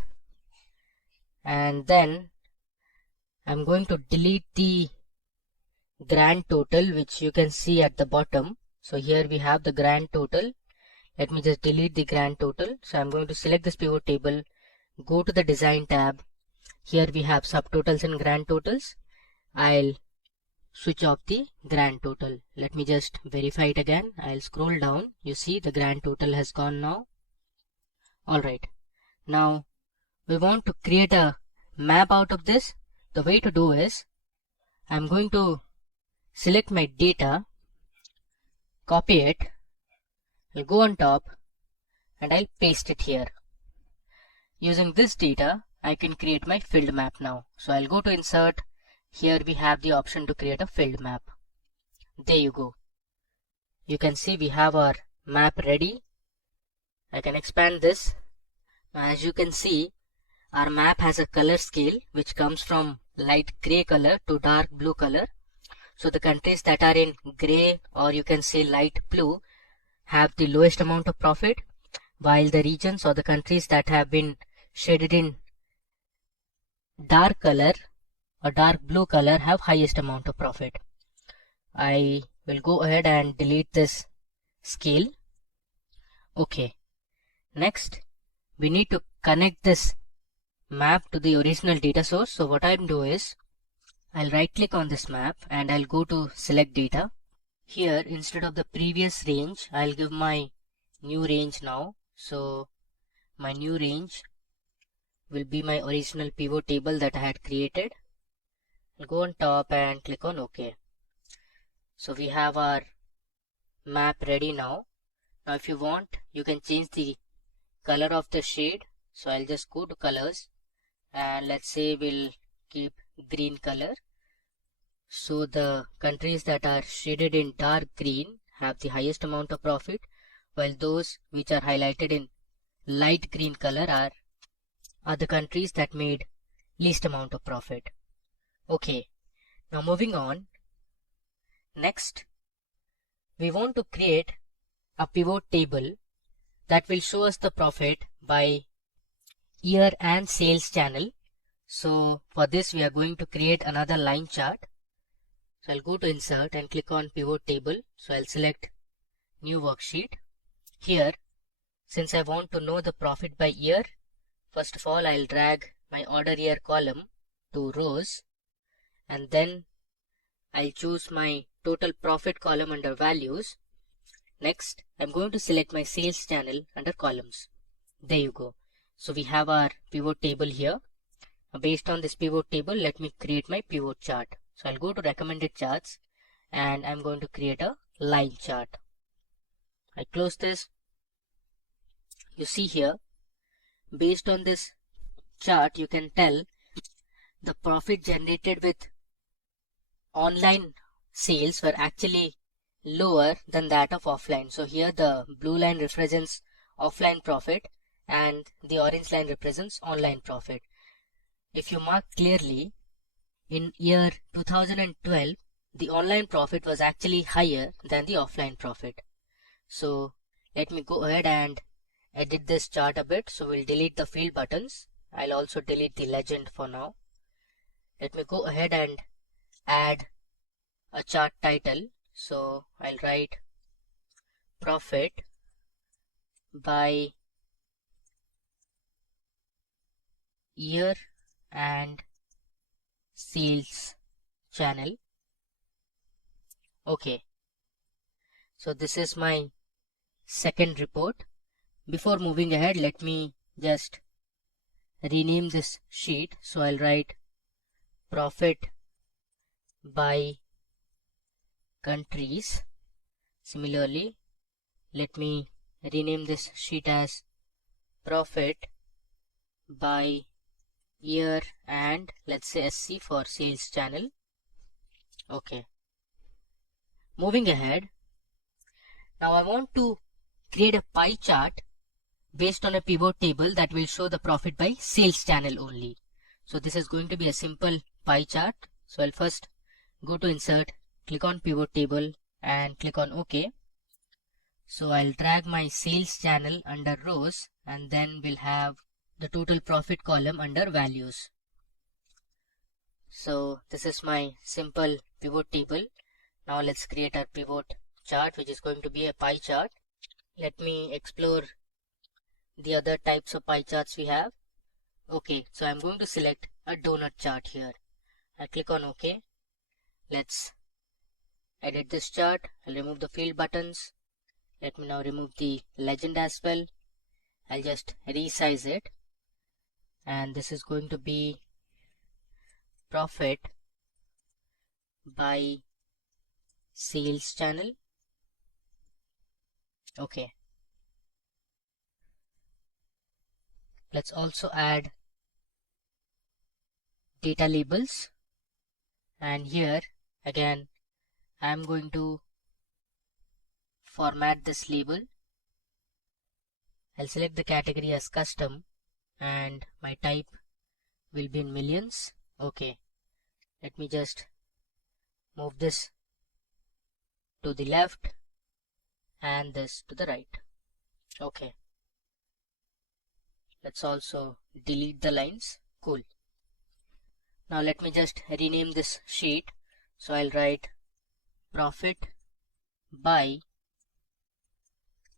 and then I'm going to delete the grand total, which you can see at the bottom. So here we have the grand total. Let me just delete the grand total. So I'm going to select this pivot table, go to the design tab. Here we have subtotals and grand totals. I'll switch off the grand total. Let me just verify it again. I'll scroll down. You see the grand total has gone now. Alright, now we want to create a map out of this. The way to do is I'm going to select my data, copy it, I'll go on top and I'll paste it here. Using this data, I can create my field map now. So I'll go to insert. Here we have the option to create a field map. There you go. You can see we have our map ready. I can expand this. As you can see, our map has a color scale which comes from light gray color to dark blue color. So the countries that are in gray, or you can say light blue, have the lowest amount of profit, while the regions or the countries that have been shaded in dark color or dark blue color have highest amount of profit. I will go ahead and delete this scale. Okay. Next, we need to connect this map to the original data source. So what I'll do is I'll right click on this map and I'll go to select data. Here, instead of the previous range, I'll give my new range now. So my new range will be my original pivot table that I had created. I'll go on top and click on OK. So we have our map ready now. Now if you want, you can change the color of the shade. So I'll just go to colors and let's say we'll keep green color. So the countries that are shaded in dark green have the highest amount of profit, while those which are highlighted in light green color are the countries that made least amount of profit. Okay, now moving on. Next, we want to create a pivot table that will show us the profit by year and sales channel. So for this, we are going to create another line chart. So I'll go to insert and click on pivot table. So I'll select new worksheet. Here, since I want to know the profit by year, first of all, I'll drag my order year column to rows, and then I'll choose my total profit column under values. Next, I'm going to select my sales channel under columns. There you go. So we have our pivot table here. Based on this pivot table, let me create my pivot chart. So I'll go to recommended charts and I'm going to create a line chart. I close this. You see here, based on this chart, you can tell the profit generated with online sales were actually lower than that of offline. So here the blue line represents offline profit and the orange line represents online profit. If you mark clearly, in year 2012, the online profit was actually higher than the offline profit. So let me go ahead and edit this chart a bit. So we'll delete the field buttons I'll also delete the legend for now. Let me go ahead and add a chart title. So I'll write profit by year and sales channel. Okay, so this is my second report. Before moving ahead, let me just rename this sheet. So I'll write profit by countries. Similarly, let me rename this sheet as profit by year and let's say SC for sales channel. Okay. Moving ahead, now I want to create a pie chart based on a pivot table that will show the profit by sales channel only. So this is going to be a simple pie chart. So I'll first go to insert, click on pivot table and click on OK. So I'll drag my sales channel under rows and then we'll have the total profit column under values. So this is my simple pivot table. Now let's create our pivot chart, which is going to be a pie chart. Let me explore the other types of pie charts we have. Okay, so I'm going to select a donut chart here. I click on OK. Let's edit this chart. I'll remove the field buttons. Let me now remove the legend as well. I'll just resize it. And this is going to be profit by sales channel. Okay. Let's also add data labels. And here again, I'm going to format this label. I'll select the category as custom and my type will be in millions. Okay, let me just move this to the left and this to the right. Okay, let's also delete the lines. Cool. Now let me just rename this sheet. So I'll write profit by,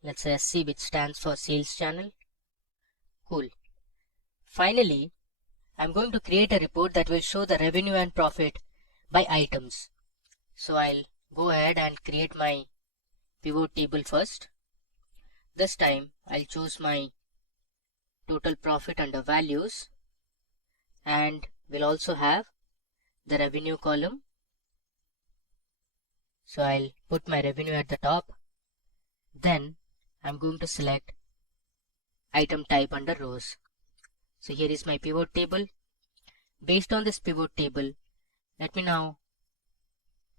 let's say SC, which stands for sales channel. Cool. Finally, I'm going to create a report that will show the revenue and profit by items. So I'll go ahead and create my pivot table first. This time I'll choose my total profit under values and we'll also have the revenue column. So I'll put my revenue at the top. Then I'm going to select item type under rows. So here is my pivot table. Based on this pivot table, let me now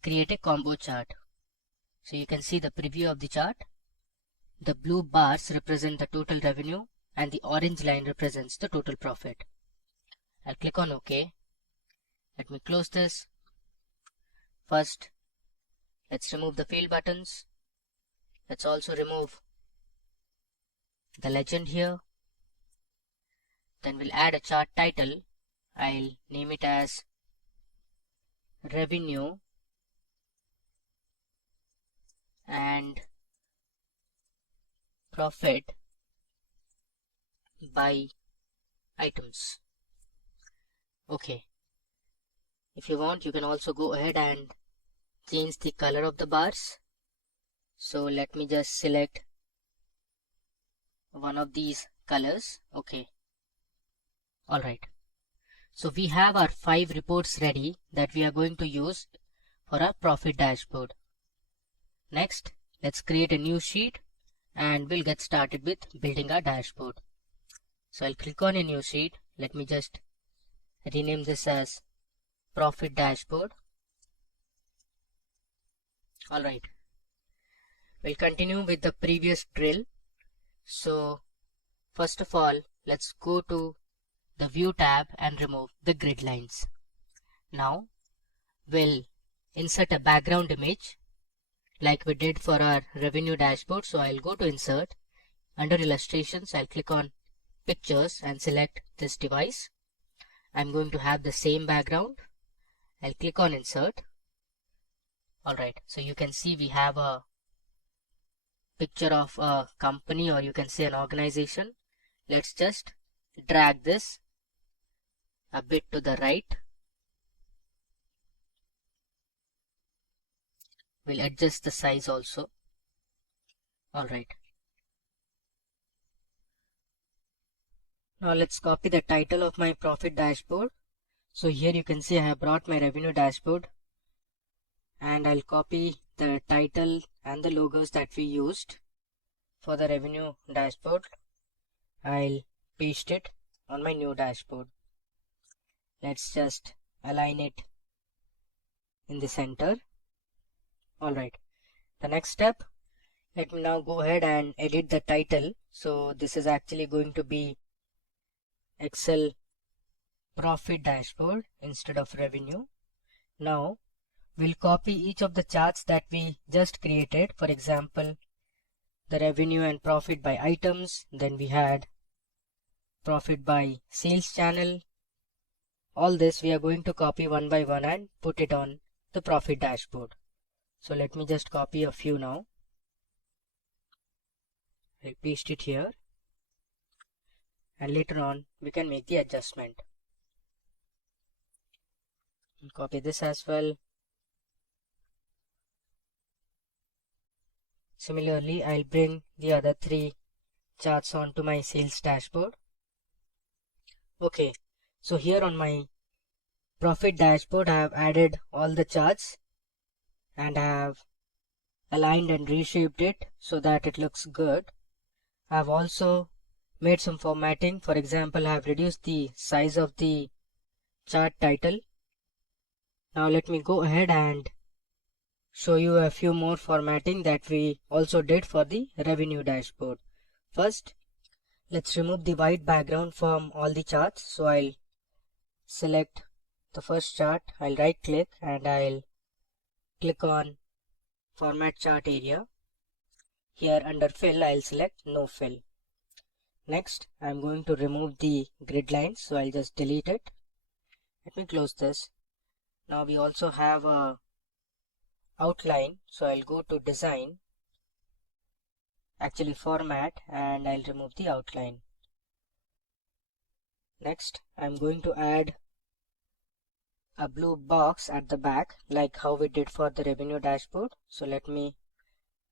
create a combo chart. So you can see the preview of the chart. The blue bars represent the total revenue and the orange line represents the total profit. I'll click on OK. Let me close this. First, let's remove the field buttons. Let's also remove the legend here. Then we'll add a chart title. I'll name it as revenue and profit by items. Okay. If you want, you can also go ahead and change the color of the bars. So let me just select one of these colors. Okay. Alright. So we have our 5 reports ready that we are going to use for our profit dashboard. Next, let's create a new sheet and we'll get started with building our dashboard. So I'll click on a new sheet. Let me just rename this as profit dashboard. Alright. We'll continue with the previous drill. So first of all, let's go to the view tab and remove the grid lines. Now we'll insert a background image like we did for our revenue dashboard. So I'll go to insert, under illustrations, I'll click on pictures and select this device. I'm going to have the same background. I'll click on insert. Alright, so you can see we have a picture of a company, or you can say an organization. Let's just drag this a bit to the right. We'll adjust the size also. Alright. Now let's copy the title of my profit dashboard. So here you can see I have brought my revenue dashboard, and I'll copy the title and the logos that we used for the revenue dashboard. I'll paste it on my new dashboard. Let's just align it in the center. Alright, the next step, let me now go ahead and edit the title. So this is actually going to be Excel profit dashboard instead of revenue. Now we'll copy each of the charts that we just created. For example, the revenue and profit by items, then we had profit by sales channel. All this we are going to copy one by one and put it on the profit dashboard. So let me just copy a few now. I'll paste it here, and later on we can make the adjustment. I'll copy this as well. Similarly, I'll bring the other 3 charts onto my sales dashboard. Okay, so here on my profit dashboard I have added all the charts, and I have aligned and reshaped it so that it looks good. I have also made some formatting. For example, I have reduced the size of the chart title. Now let me go ahead and show you a few more formatting that we also did for the revenue dashboard. First, let's remove the white background from all the charts. So I'll select the first chart, I'll right click, and I'll click on format chart area. Here under fill, I'll select no fill. Next, I'm going to remove the grid lines, so I'll just delete it. Let me close this. Now we also have a outline, so I'll go to design, actually format, and I'll remove the outline. Next, I'm going to add a blue box at the back, like how we did for the revenue dashboard. So let me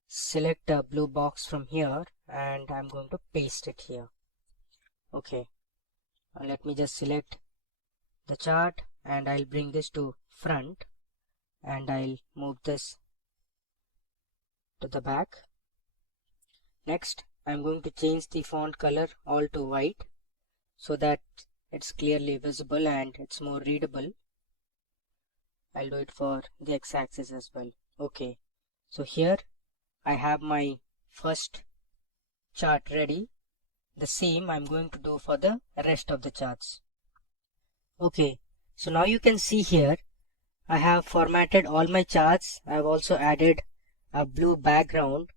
select a blue box from here, and I'm going to paste it here. Okay, let me just select the chart, and I'll bring this to front, and I'll move this to the back. Next, I'm going to change the font color all to white so that it's clearly visible and it's more readable. I'll do it for the x-axis as well. Okay, so here I have my first chart ready. The same I'm going to do for the rest of the charts. Okay, so now you can see here I have formatted all my charts. I have also added a blue background.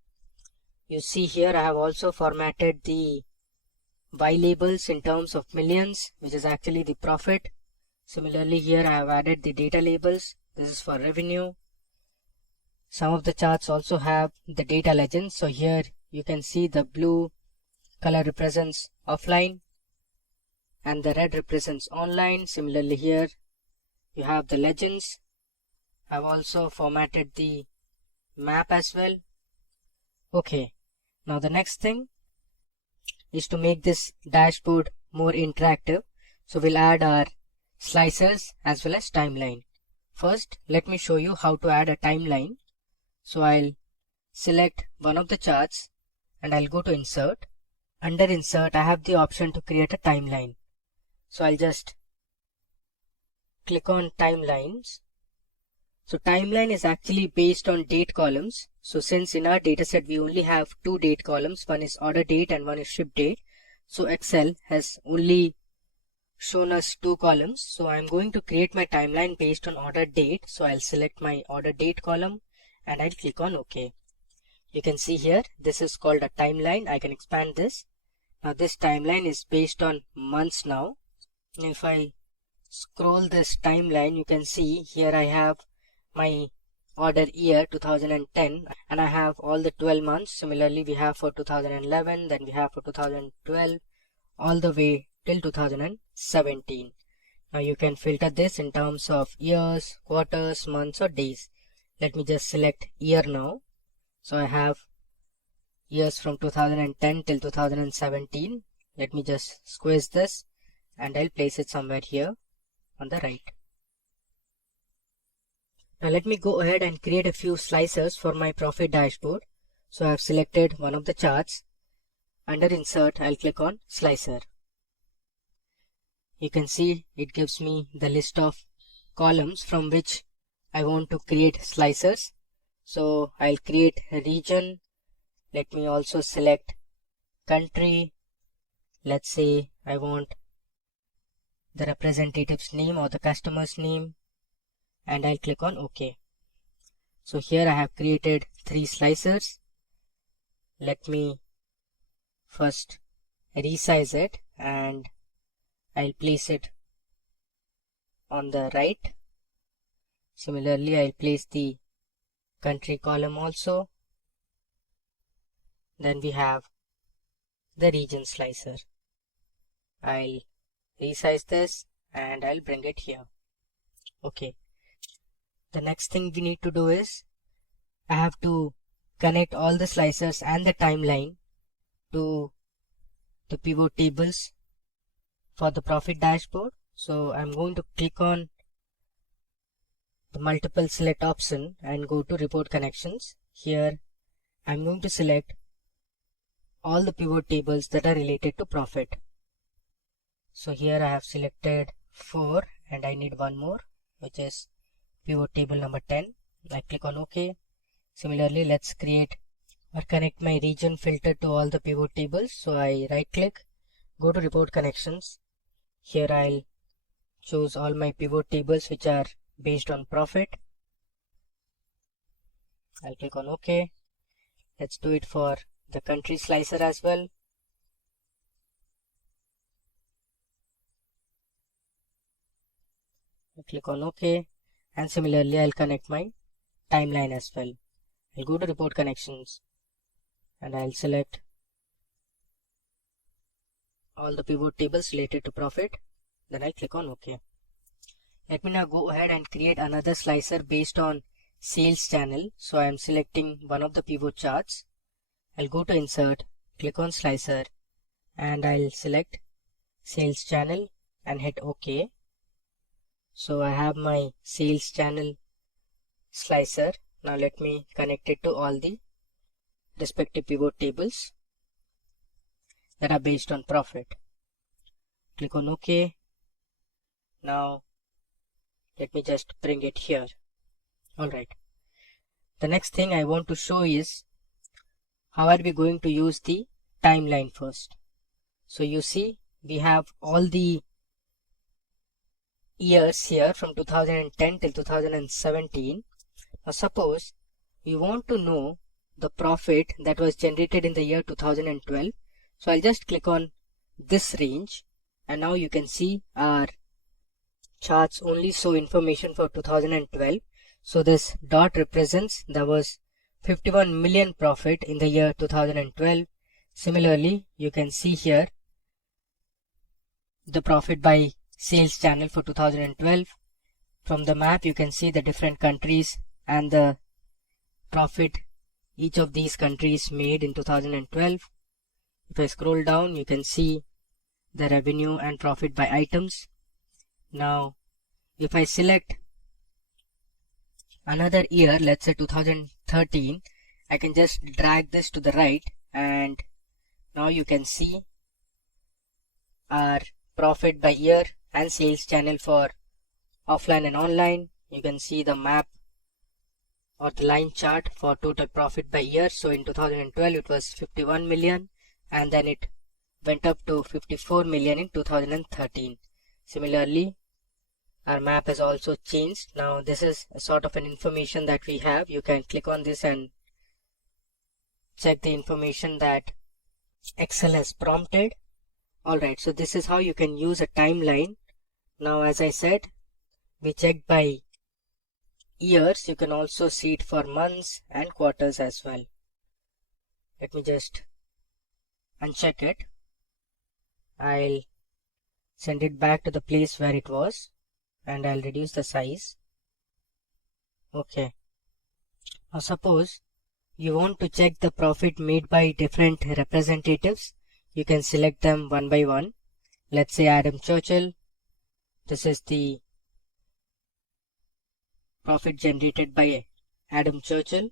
You see here I have also formatted the Y labels in terms of millions, which is actually the profit. Similarly, here I have added the data labels. This is for revenue. Some of the charts also have the data legends. So here you can see the blue color represents offline and the red represents online. Similarly, here you have the legends. I've also formatted the map as well. Okay, now the next thing is to make this dashboard more interactive. So we'll add our slicers as well as timeline. First, let me show you how to add a timeline. So I'll select one of the charts and I'll go to insert. Under insert, I have the option to create a timeline. So I'll just click on timelines. So timeline is actually based on date columns. So since in our dataset we only have 2 date columns, one is order date and one is ship date. So Excel has only shown us 2 columns. So I'm going to create my timeline based on order date. So I'll select my order date column and I'll click on OK. You can see here this is called a timeline. I can expand this Now this timeline is based on months now. If I scroll this timeline, you can see here I have my order year 2010 and I have all the 12 months. Similarly, we have for 2011, then we have for 2012, all the way till 2017. Now you can filter this in terms of years, quarters, months or days. Let me just select year now. So I have years from 2010 till 2017. Let me just squeeze this and I'll place it somewhere here on the right. Now let me go ahead and create a few slicers for my profit dashboard. So I have selected one of the charts. Under insert, I'll click on slicer. You can see it gives me the list of columns from which I want to create slicers. So I'll create a region. Let me also select country. Let's say I want the representative's name or the customer's name, and I'll click on OK. So here I have created 3 slicers. Let me first resize it and I'll place it on the right. Similarly, I'll place the country column also. Then we have the region slicer. I'll resize this and I'll bring it here. Okay. The next thing we need to do is I have to connect all the slicers and the timeline to the pivot tables for the profit dashboard. So I'm going to click on the multiple select option and go to report connections. Here I'm going to select all the pivot tables that are related to profit. So here I have selected 4 and I need one more, which is pivot table number 10. I click on OK. Similarly, let's create or connect my region filter to all the pivot tables. So I right click, go to report connections. Here I'll choose all my pivot tables which are based on profit. I'll click on OK. Let's do it for the country slicer as well. I'll click on OK. And similarly, I'll connect my timeline as well. I'll go to report connections and I'll select all the pivot tables related to profit. Then I'll click on OK. Let me now go ahead and create another slicer based on sales channel. So I am selecting one of the pivot charts. I'll go to insert, click on slicer and I'll select sales channel and hit OK. So I have my sales channel slicer. Now let me connect it to all the respective pivot tables that are based on profit. Click on OK. Now let me just bring it here. Alright. The next thing I want to show is how are we going to use the timeline first. So you see we have all the years here from 2010 till 2017. Now suppose we want to know the profit that was generated in the year 2012. So I'll just click on this range and now you can see our charts only show information for 2012. So this dot represents there was 51 million profit in the year 2012. Similarly, you can see here the profit by sales channel for 2012. From the map, you can see the different countries and the profit each of these countries made in 2012. If I scroll down, you can see the revenue and profit by items. Now, if I select another year, let's say 2013, I can just drag this to the right and now you can see our profit by year and sales channel for offline and online. You can see the map or the line chart for total profit by year. So in 2012 it was 51 million and then it went up to 54 million in 2013. Similarly, our map has also changed. Now this is a sort of an information that we have. You can click on this and check the information that Excel has prompted. Alright, so this is how you can use a timeline. Now, as I said, we checked by years. You can also see it for months and quarters as well. Let me just uncheck it. I'll send it back to the place where it was, and I'll reduce the size. Okay. Now suppose you want to check the profit made by different representatives. You can select them one by one. Let's say Adam Churchill. This is the profit generated by Adam Churchill.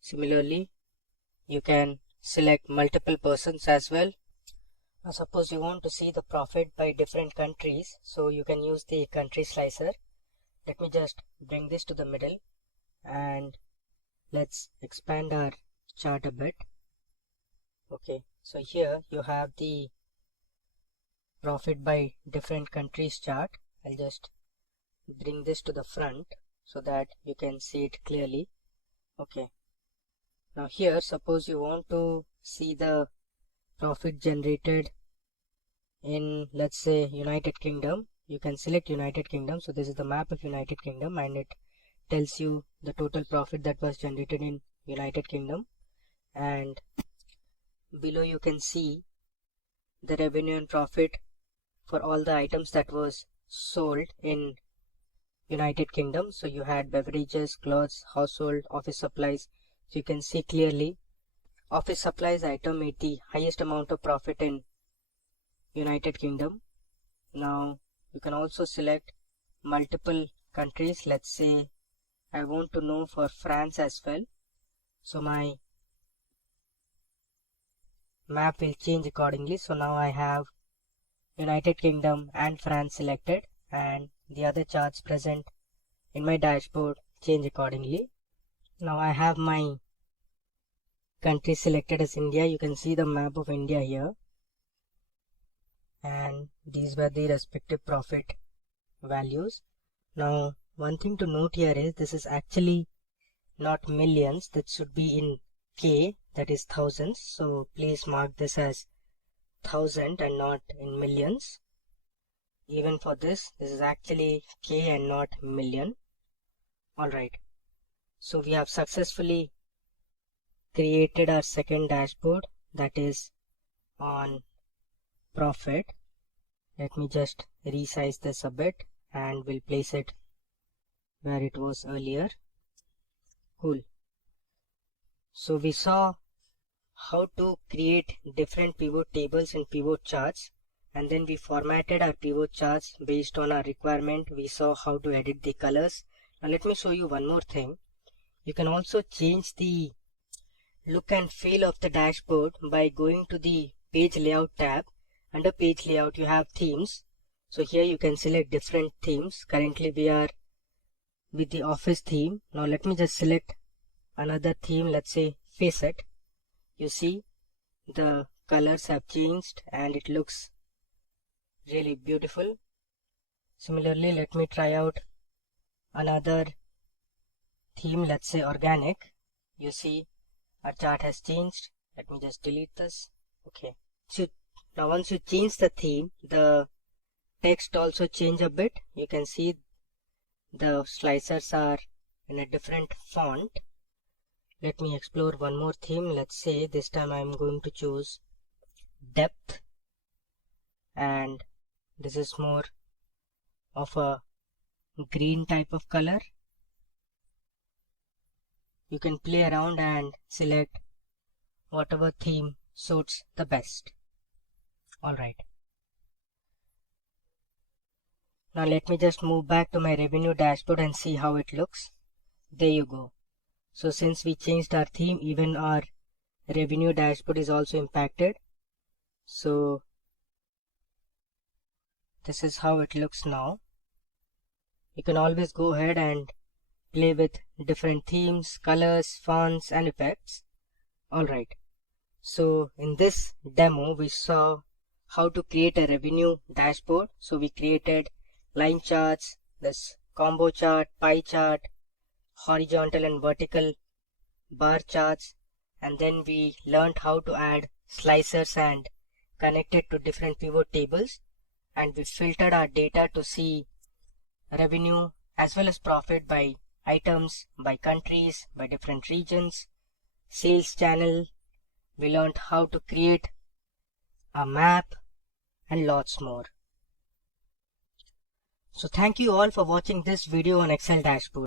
Similarly, you can select multiple persons as well. Now suppose you want to see the profit by different countries, so you can use the country slicer. Let me just bring this to the middle and let's expand our chart a bit. Okay, so here you have the profit by different countries chart. I'll just bring this to the front so that you can see it clearly. Okay, now here suppose you want to see the profit generated in, let's say, United Kingdom. You can select United Kingdom. So this is the map of United Kingdom, and it tells you the total profit that was generated in United Kingdom, and below you can see the revenue and profit for all the items that was sold in United Kingdom. So you had beverages, clothes, household, office supplies. So you can see clearly office supplies item made the highest amount of profit in United Kingdom. Now you can also select multiple countries. Let's say I want to know for France as well. So my map will change accordingly. So now I have United Kingdom and France selected, and the other charts present in my dashboard change accordingly. Now I have my country selected as India. You can see the map of India here, and these were the respective profit values. Now one thing to note here is this is actually not millions. That should be in K, that is thousands. So please mark this as 1000 and not in millions. Even for this is actually K and not million. Alright, so we have successfully created our second dashboard, that is on profit. Let me just resize this a bit and we'll place it where it was earlier. Cool. So we saw how to create different pivot tables and pivot charts, and then we formatted our pivot charts based on our requirement. We saw how to edit the colors. Now let me show you one more thing. You can also change the look and feel of the dashboard by going to the page layout tab. Under page layout you have themes. So here you can select different themes. Currently we are with the office theme. Now let me just select another theme, let's say Facet. You see the colors have changed and it looks really beautiful. Similarly, let me try out another theme, let's say organic. You see our chart has changed. Let me just delete this. Okay, so now once you change the theme, the text also change a bit. You can see the slicers are in a different font. Let me explore one more theme. Let's say this time I'm going to choose depth, and this is more of a green type of color. You can play around and select whatever theme suits the best. Alright. Now let me just move back to my revenue dashboard and see how it looks. There you go. So since we changed our theme, even our revenue dashboard is also impacted. So this is how it looks now. You can always go ahead and play with different themes, colors, fonts and effects. Alright, so in this demo we saw how to create a revenue dashboard. So we created line charts, this combo chart, pie chart, horizontal and vertical bar charts, and then we learned how to add slicers and connected to different pivot tables, and we filtered our data to see revenue as well as profit by items, by countries, by different regions, sales channel. We learned how to create a map and lots more. So thank you all for watching this video on Excel dashboard.